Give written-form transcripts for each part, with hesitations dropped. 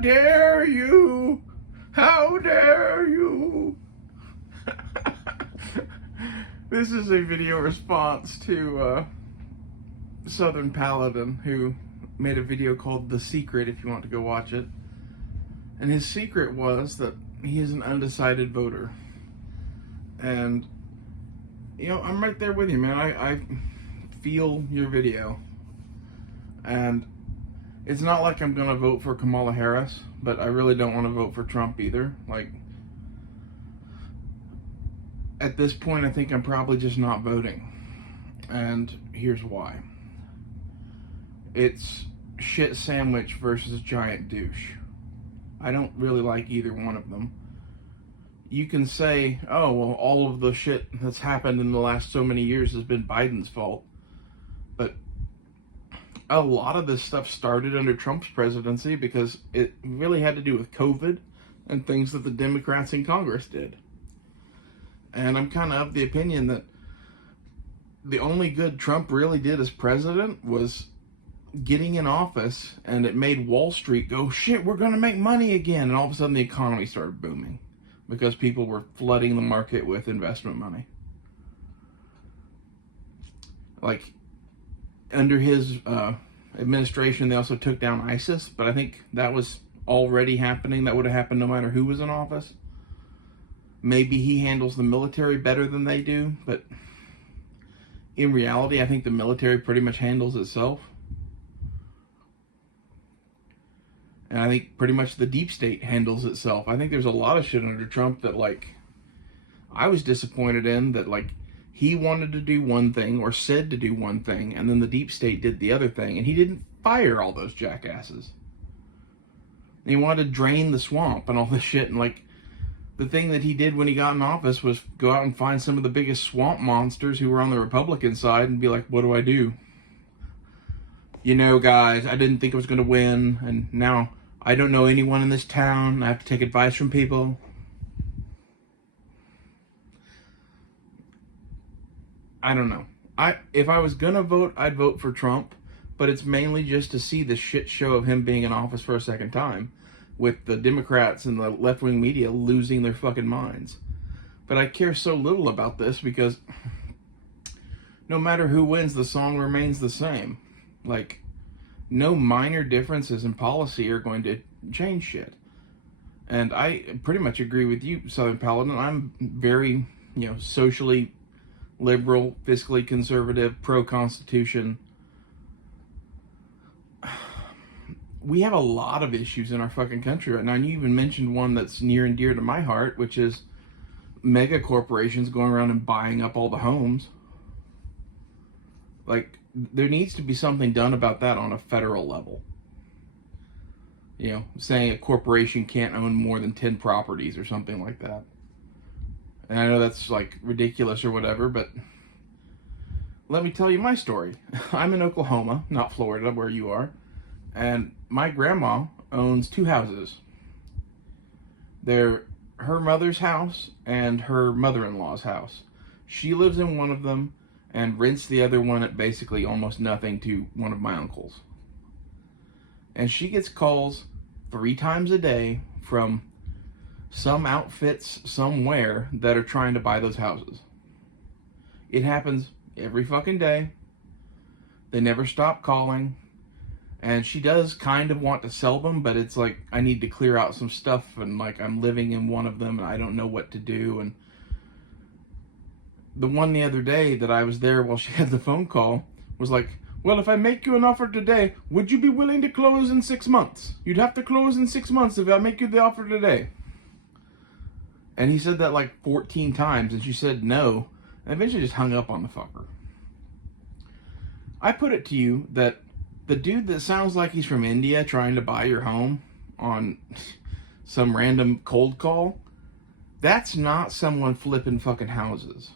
dare you? How dare you? This is a video response to Southern Paladin, who made a video called The Secret, if you want to go watch it. And his secret was that he is an undecided voter. And, you know, I'm right there with you, man. I feel your video. And it's not like I'm going to vote for Kamala Harris, but I really don't want to vote for Trump either. Like, at this point, I think I'm probably just not voting. And here's why. It's shit sandwich versus giant douche. I don't really like either one of them. You can say, oh, well, all of the shit that's happened in the last so many years has been Biden's fault. But a lot of this stuff started under Trump's presidency because it really had to do with COVID and things that the Democrats in Congress did. And I'm kind of the opinion that the only good Trump really did as president was getting in office, and it made Wall Street go, shit, we're going to make money again. And all of a sudden the economy started booming because people were flooding the market with investment money. Like, under his administration, they also took down ISIS, but I think that was already happening. That would have happened no matter who was in office. Maybe he handles the military better than they do, but in reality, I think the military pretty much handles itself. And I think pretty much the deep state handles itself. I think there's a lot of shit under Trump that, like, I was disappointed in, that, like, he wanted to do one thing or said to do one thing, and then the deep state did the other thing, and he didn't fire all those jackasses. And he wanted to drain the swamp and all this shit, and, like, the thing that he did when he got in office was go out and find some of the biggest swamp monsters who were on the Republican side and be like, what do I do? You know, guys, I didn't think I was going to win, and now I don't know anyone in this town. I have to take advice from people. I don't know. If I was going to vote, I'd vote for Trump, but it's mainly just to see the shit show of him being in office for a second time, with the Democrats and the left-wing media losing their fucking minds. But I care so little about this because no matter who wins, the song remains the same. Like, no minor differences in policy are going to change shit. And I pretty much agree with you, Southern Paladin. I'm very, socially liberal, fiscally conservative, pro-Constitution. We have a lot of issues in our fucking country right now, and you even mentioned one that's near and dear to my heart, which is mega corporations going around and buying up all the homes. Like, there needs to be something done about that on a federal level. Saying a corporation can't own more than 10 properties or something like that. And I know that's, like, ridiculous or whatever, but let me tell you my story. I'm in Oklahoma, not Florida, where you are. And my grandma owns 2 houses. They're her mother's house and her mother-in-law's house. She lives in one of them and rents the other one at basically almost nothing to one of my uncles. And she gets calls 3 times a day from some outfits somewhere that are trying to buy those houses. It happens every fucking day. They never stop calling. And she does kind of want to sell them, but it's like, I need to clear out some stuff, and like, I'm living in one of them and I don't know what to do. And the one the other day that I was there while she had the phone call was like, well, if I make you an offer today, would you be willing to close in 6 months? You'd have to close in 6 months if I make you the offer today. And he said that like 14 times, and she said no, and eventually just hung up on the fucker. I put it to you that the dude that sounds like he's from India trying to buy your home on some random cold call, that's not someone flipping fucking houses.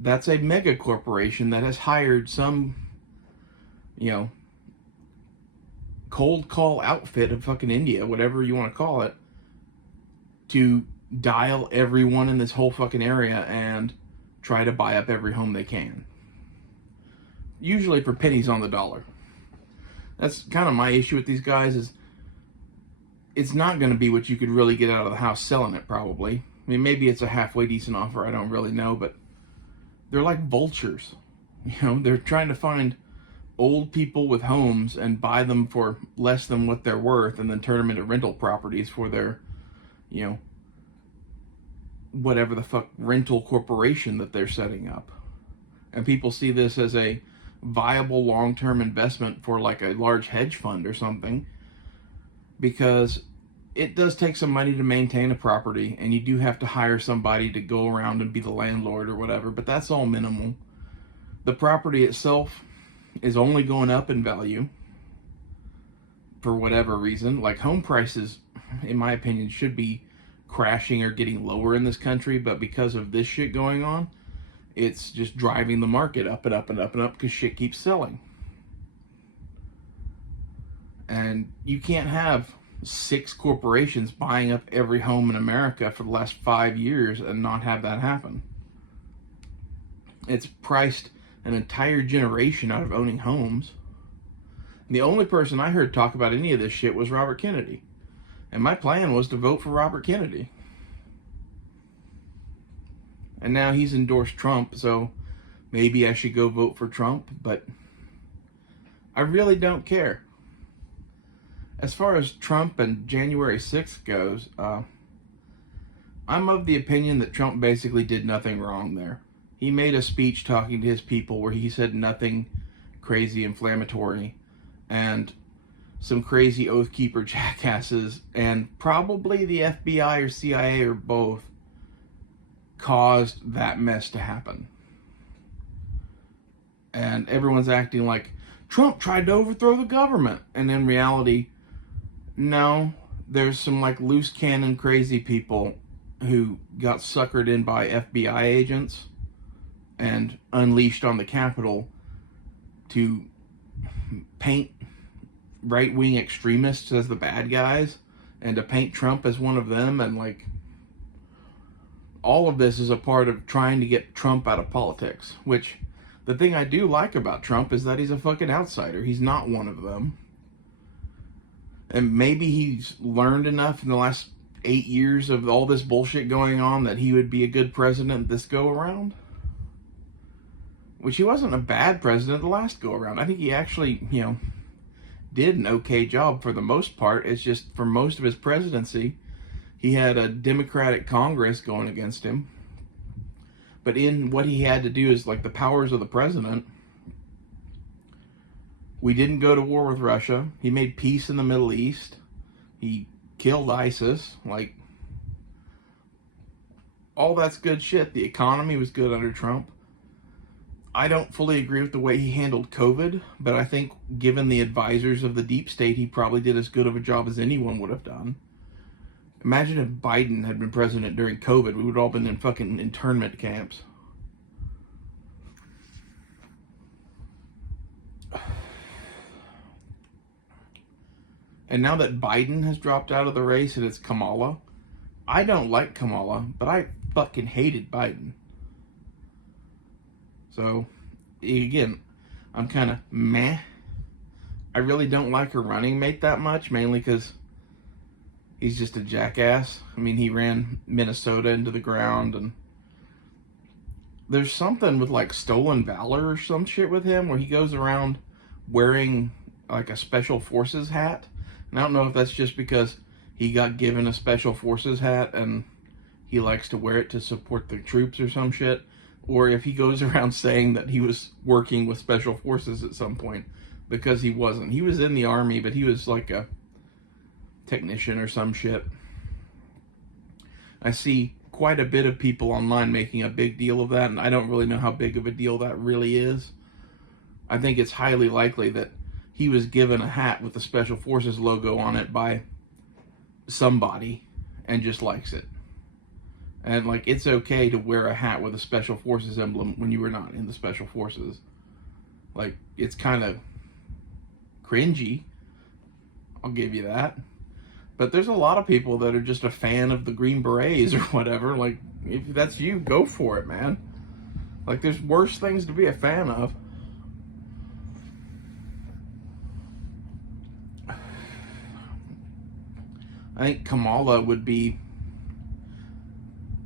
That's a mega corporation that has hired some, cold call outfit of fucking India, whatever you want to call it, to dial everyone in this whole fucking area and try to buy up every home they can. Usually for pennies on the dollar. That's kind of my issue with these guys, is it's not going to be what you could really get out of the house selling it, probably. I mean, maybe it's a halfway decent offer, I don't really know, but they're like vultures. You know, they're trying to find old people with homes and buy them for less than what they're worth and then turn them into rental properties for their, you know, whatever the fuck rental corporation that they're setting up. And people see this as a viable long-term investment for like a large hedge fund or something, because it does take some money to maintain a property, and you do have to hire somebody to go around and be the landlord or whatever, but that's all minimal. The property itself is only going up in value for whatever reason. Like, home prices, in my opinion, should be crashing or getting lower in this country, but because of this shit going on, it's just driving the market up and up and up and up because shit keeps selling. And you can't have 6 corporations buying up every home in America for the last 5 years and not have that happen. It's priced an entire generation out of owning homes. And the only person I heard talk about any of this shit was Robert Kennedy. And my plan was to vote for Robert Kennedy. And now he's endorsed Trump, so maybe I should go vote for Trump, but I really don't care. As far as Trump and January 6th goes, I'm of the opinion that Trump basically did nothing wrong there. He made a speech talking to his people where he said nothing crazy inflammatory, and some crazy Oath Keeper jackasses, and probably the FBI or CIA or both, caused that mess to happen. And everyone's acting like Trump tried to overthrow the government, and in reality, no, there's some like loose cannon crazy people who got suckered in by FBI agents and unleashed on the Capitol to paint right-wing extremists as the bad guys and to paint Trump as one of them. And like, all of this is a part of trying to get Trump out of politics, which the thing I do like about Trump is that he's a fucking outsider. He's not one of them. And maybe he's learned enough in the last 8 years of all this bullshit going on that he would be a good president this go around. Which he wasn't a bad president the last go around. I think he actually, you know, did an okay job for the most part. It's just for most of his presidency, he had a Democratic Congress going against him. But in what he had to do is like the powers of the president, we didn't go to war with Russia. He made peace in the Middle East. He killed ISIS. Like, all that's good shit. The economy was good under Trump. I don't fully agree with the way he handled COVID, but I think given the advisors of the deep state, he probably did as good of a job as anyone would have done. Imagine if Biden had been president during COVID. We would all been in fucking internment camps. And now that Biden has dropped out of the race and it's Kamala, I don't like Kamala, but I fucking hated Biden. So, again, I'm kind of meh. I really don't like her running mate that much, mainly because he's just a jackass. I mean, he ran Minnesota into the ground, and there's something with like stolen valor or some shit with him where he goes around wearing like a special forces hat. And I don't know if that's just because he got given a special forces hat and he likes to wear it to support the troops or some shit, or if he goes around saying that he was working with special forces at some point, because he wasn't. He was in the army, but he was like a technician or some shit. I see quite a bit of people online making a big deal of that, and I don't really know how big of a deal that really is. I think it's highly likely that he was given a hat with the Special Forces logo on it by somebody and just likes it. And like, it's okay to wear a hat with a Special Forces emblem when you were not in the Special Forces. Like, it's kind of cringy, I'll give you that. But there's a lot of people that are just a fan of the Green Berets or whatever. Like, if that's you, go for it, man. Like, there's worse things to be a fan of. I think Kamala would be,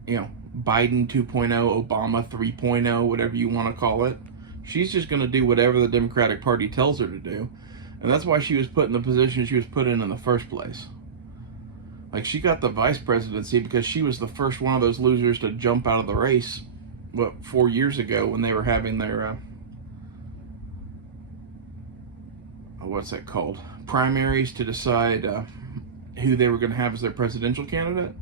Biden 2.0, Obama 3.0, whatever you want to call it. She's just going to do whatever the Democratic Party tells her to do. And that's why she was put in the position she was put in the first place. Like, she got the vice presidency because she was the first one of those losers to jump out of the race, 4 years ago when they were having their, what's that called? Primaries to decide who they were going to have as their presidential candidate.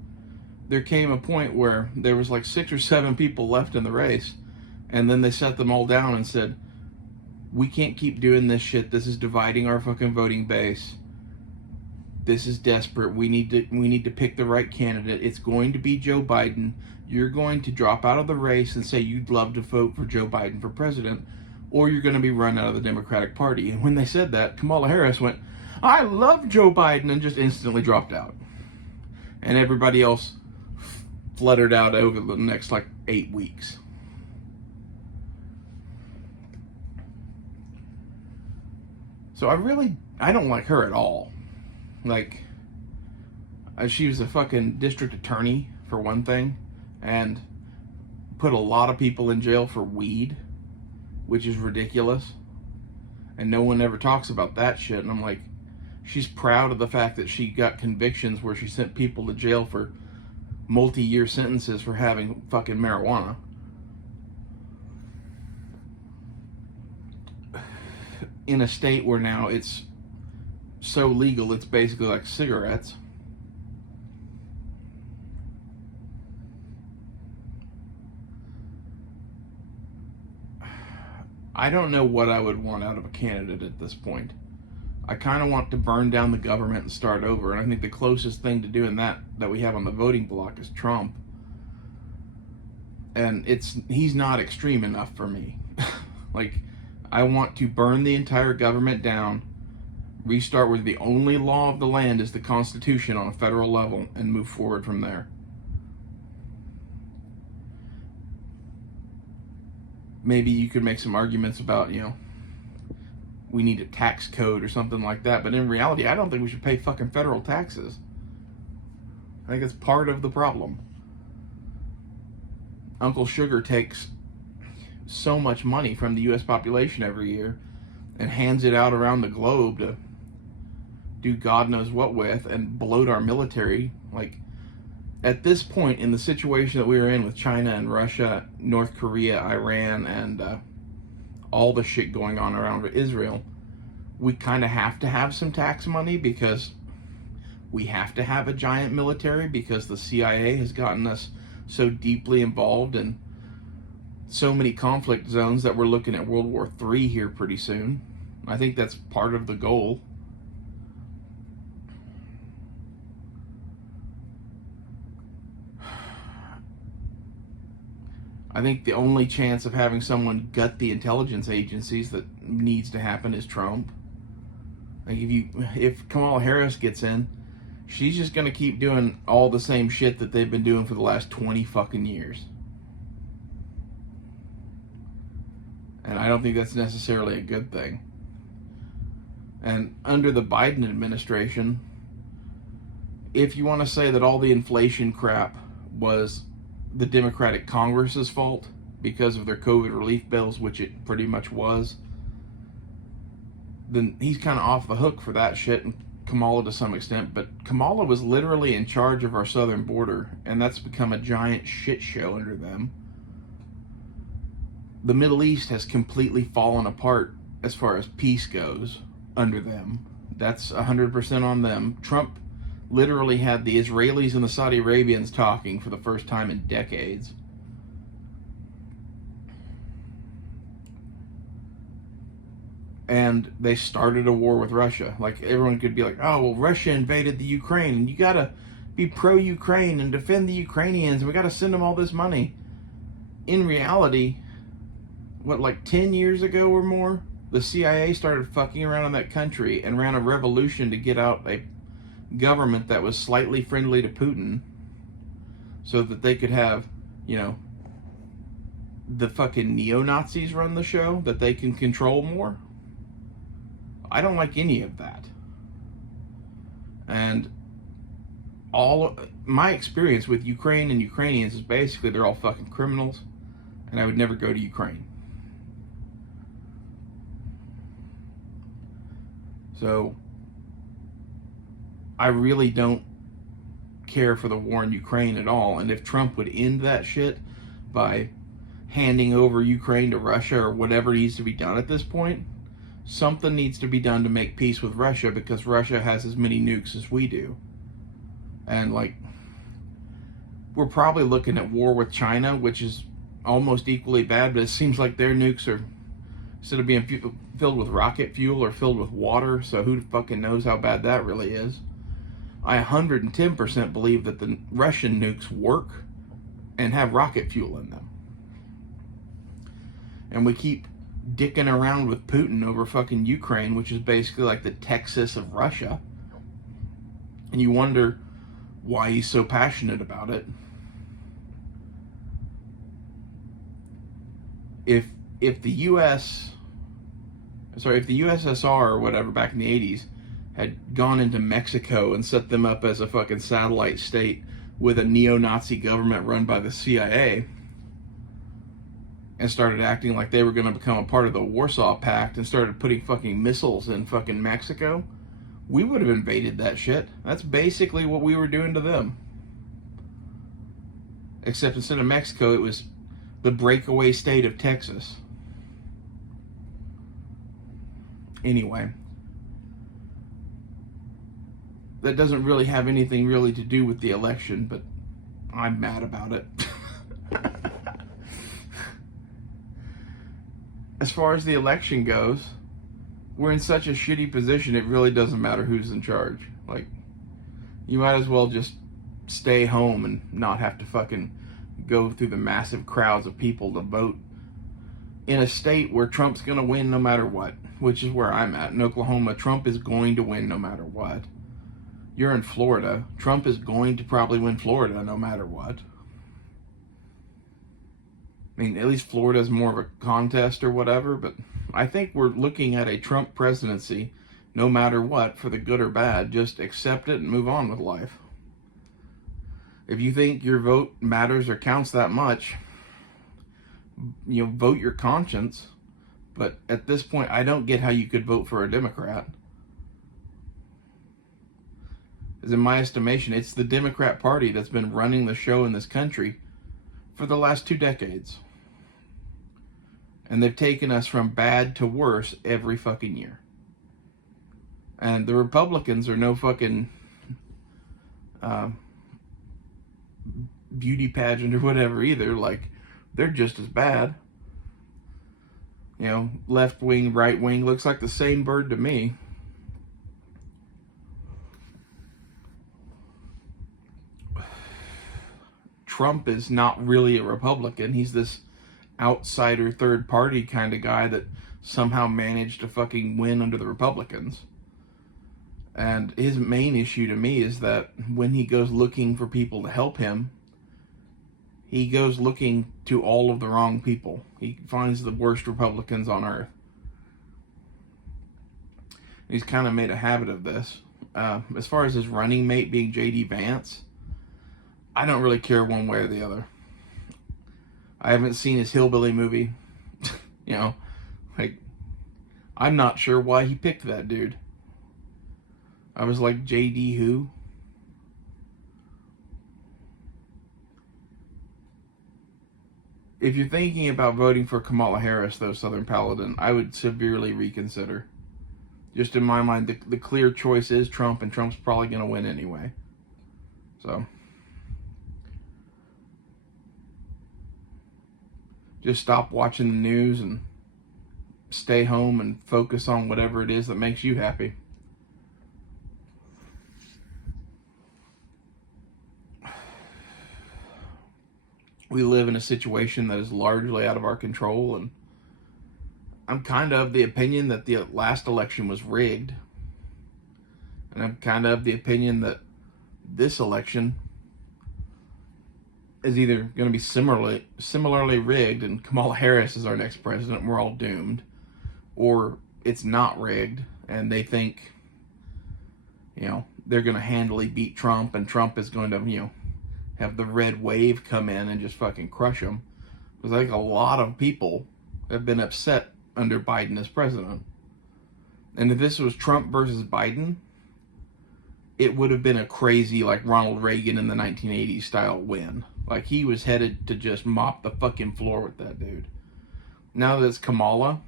There came a point where there was like 6 or 7 people left in the race, and then they set them all down and said, we can't keep doing this shit. This is dividing our fucking voting base. This is desperate. We need to pick the right candidate. It's going to be Joe Biden. You're going to drop out of the race and say you'd love to vote for Joe Biden for president, or you're going to be run out of the Democratic Party. And when they said that, Kamala Harris went, I love Joe Biden, and just instantly dropped out. And everybody else fluttered out over the next 8 weeks. So I don't like her at all. She was a fucking district attorney, for one thing, and put a lot of people in jail for weed, which is ridiculous. And no one ever talks about that shit. And I'm like, she's proud of the fact that she got convictions where she sent people to jail for multi-year sentences for having fucking marijuana. In a state where now it's so legal, it's basically like cigarettes. I don't know what I would want out of a candidate at this point. I kind of want to burn down the government and start over. And I think the closest thing to doing that we have on the voting block is Trump. And he's not extreme enough for me. I want to burn the entire government down, restart where the only law of the land is the Constitution on a federal level, and move forward from there. Maybe you could make some arguments about, we need a tax code or something like that. But in reality, I don't think we should pay fucking federal taxes. I think it's part of the problem. Uncle Sugar takes so much money from the U.S. population every year and hands it out around the globe to do God knows what with and bloat our military. At this point in the situation that we are in with China and Russia, North Korea, Iran, and all the shit going on around Israel, we kind of have to have some tax money because we have to have a giant military because the CIA has gotten us so deeply involved in so many conflict zones that we're looking at World War III here pretty soon. I think that's part of the goal. I think the only chance of having someone gut the intelligence agencies that needs to happen is Trump. If Kamala Harris gets in, she's just going to keep doing all the same shit that they've been doing for the last 20 fucking years. And I don't think that's necessarily a good thing. And under the Biden administration, if you want to say that all the inflation crap was the Democratic Congress's fault because of their COVID relief bills, which it pretty much was, then he's kind of off the hook for that shit, and Kamala to some extent. But Kamala was literally in charge of our southern border, and that's become a giant shit show under them. The Middle East has completely fallen apart as far as peace goes under them. That's 100% on them. Trump literally had the Israelis and the Saudi Arabians talking for the first time in decades. And they started a war with Russia. Everyone could be like, oh, well, Russia invaded the Ukraine, and you gotta be pro-Ukraine and defend the Ukrainians, and we gotta send them all this money. In reality, 10 years ago or more, the CIA started fucking around in that country and ran a revolution to get out a government that was slightly friendly to Putin so that they could have, the fucking neo-Nazis run the show that they can control more. I don't like any of that. And my experience with Ukraine and Ukrainians is basically they're all fucking criminals, and I would never go to Ukraine. So I really don't care for the war in Ukraine at all. And if Trump would end that shit by handing over Ukraine to Russia or whatever needs to be done at this point, something needs to be done to make peace with Russia, because Russia has as many nukes as we do. And like, we're probably looking at war with China, which is almost equally bad, but it seems like their nukes are, instead of being filled with rocket fuel, or filled with water, so who fucking knows how bad that really is. I 110% believe that the Russian nukes work and have rocket fuel in them. And we keep dicking around with Putin over fucking Ukraine, which is basically like the Texas of Russia. And you wonder why he's so passionate about it. If the USSR or whatever back in the 80s had gone into Mexico and set them up as a fucking satellite state with a neo-Nazi government run by the CIA, and started acting like they were going to become a part of the Warsaw Pact and started putting fucking missiles in fucking Mexico, we would have invaded that shit. That's basically what we were doing to them. Except instead of Mexico, it was the breakaway state of Texas. Anyway, that doesn't really have anything really to do with the election, but I'm mad about it. As far as the election goes, we're in such a shitty position, it really doesn't matter who's in charge. Like, you might as well just stay home and not have to fucking go through the massive crowds of people to vote in a state where Trump's going to win no matter what, which is where I'm at. In Oklahoma, Trump is going to win no matter what. You're in Florida, Trump is going to probably win Florida no matter what. I mean, at least Florida's more of a contest or whatever, but I think we're looking at a Trump presidency no matter what, for the good or bad. Just accept it and move on with life. If you think your vote matters or counts that much, you know, vote your conscience. But at this point, I don't get how you could vote for a Democrat. Because in my estimation, it's the Democrat Party that's been running the show in this country for the last 2 decades. And they've taken us from bad to worse every fucking year. And the Republicans are no fucking beauty pageant or whatever either. Like, they're just as bad. You know, left wing, right wing, looks like the same bird to me. Trump is not really a Republican. He's this outsider third party kind of guy that somehow managed to fucking win under the Republicans. And his main issue to me is that when he goes looking for people to help him, he goes looking to all of the wrong people. He finds the worst Republicans on earth. He's kind of made a habit of this. As far as his running mate being J.D. Vance, I don't really care one way or the other. I haven't seen his hillbilly movie. You know, like, I'm not sure why he picked that dude. I was like, J.D. who? If you're thinking about voting for Kamala Harris, though, Southern Paladin, I would severely reconsider. Just in my mind, the clear choice is Trump, and Trump's probably going to win anyway. So, just stop watching the news and stay home and focus on whatever it is that makes you happy. We live in a situation that is largely out of our control, and I'm kind of the opinion that the last election was rigged. And I'm kind of the opinion that this election is either going to be similarly rigged and Kamala Harris is our next president and we're all doomed, or it's not rigged and they think, they're going to handily beat Trump, and Trump is going to, have the red wave come in and just fucking crush him. Because I think a lot of people have been upset under Biden as president. And if this was Trump versus Biden, it would have been a crazy, like Ronald Reagan in the 1980s style win. Like, he was headed to just mop the fucking floor with that dude. Now that it's Kamala,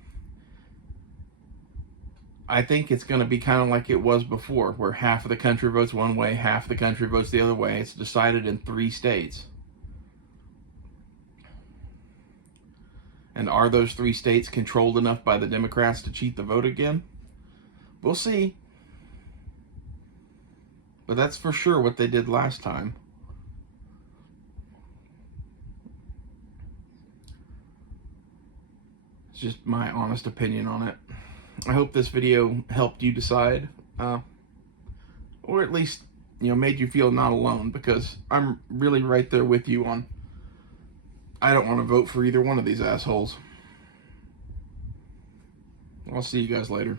I think it's going to be kind of like it was before, where half of the country votes one way, half of the country votes the other way. It's decided in 3 states. And are those 3 states controlled enough by the Democrats to cheat the vote again? We'll see. But that's for sure what they did last time. It's just my honest opinion on it. I hope this video helped you decide, or at least, made you feel not alone, because I'm really right there with you on, I don't want to vote for either one of these assholes. I'll see you guys later.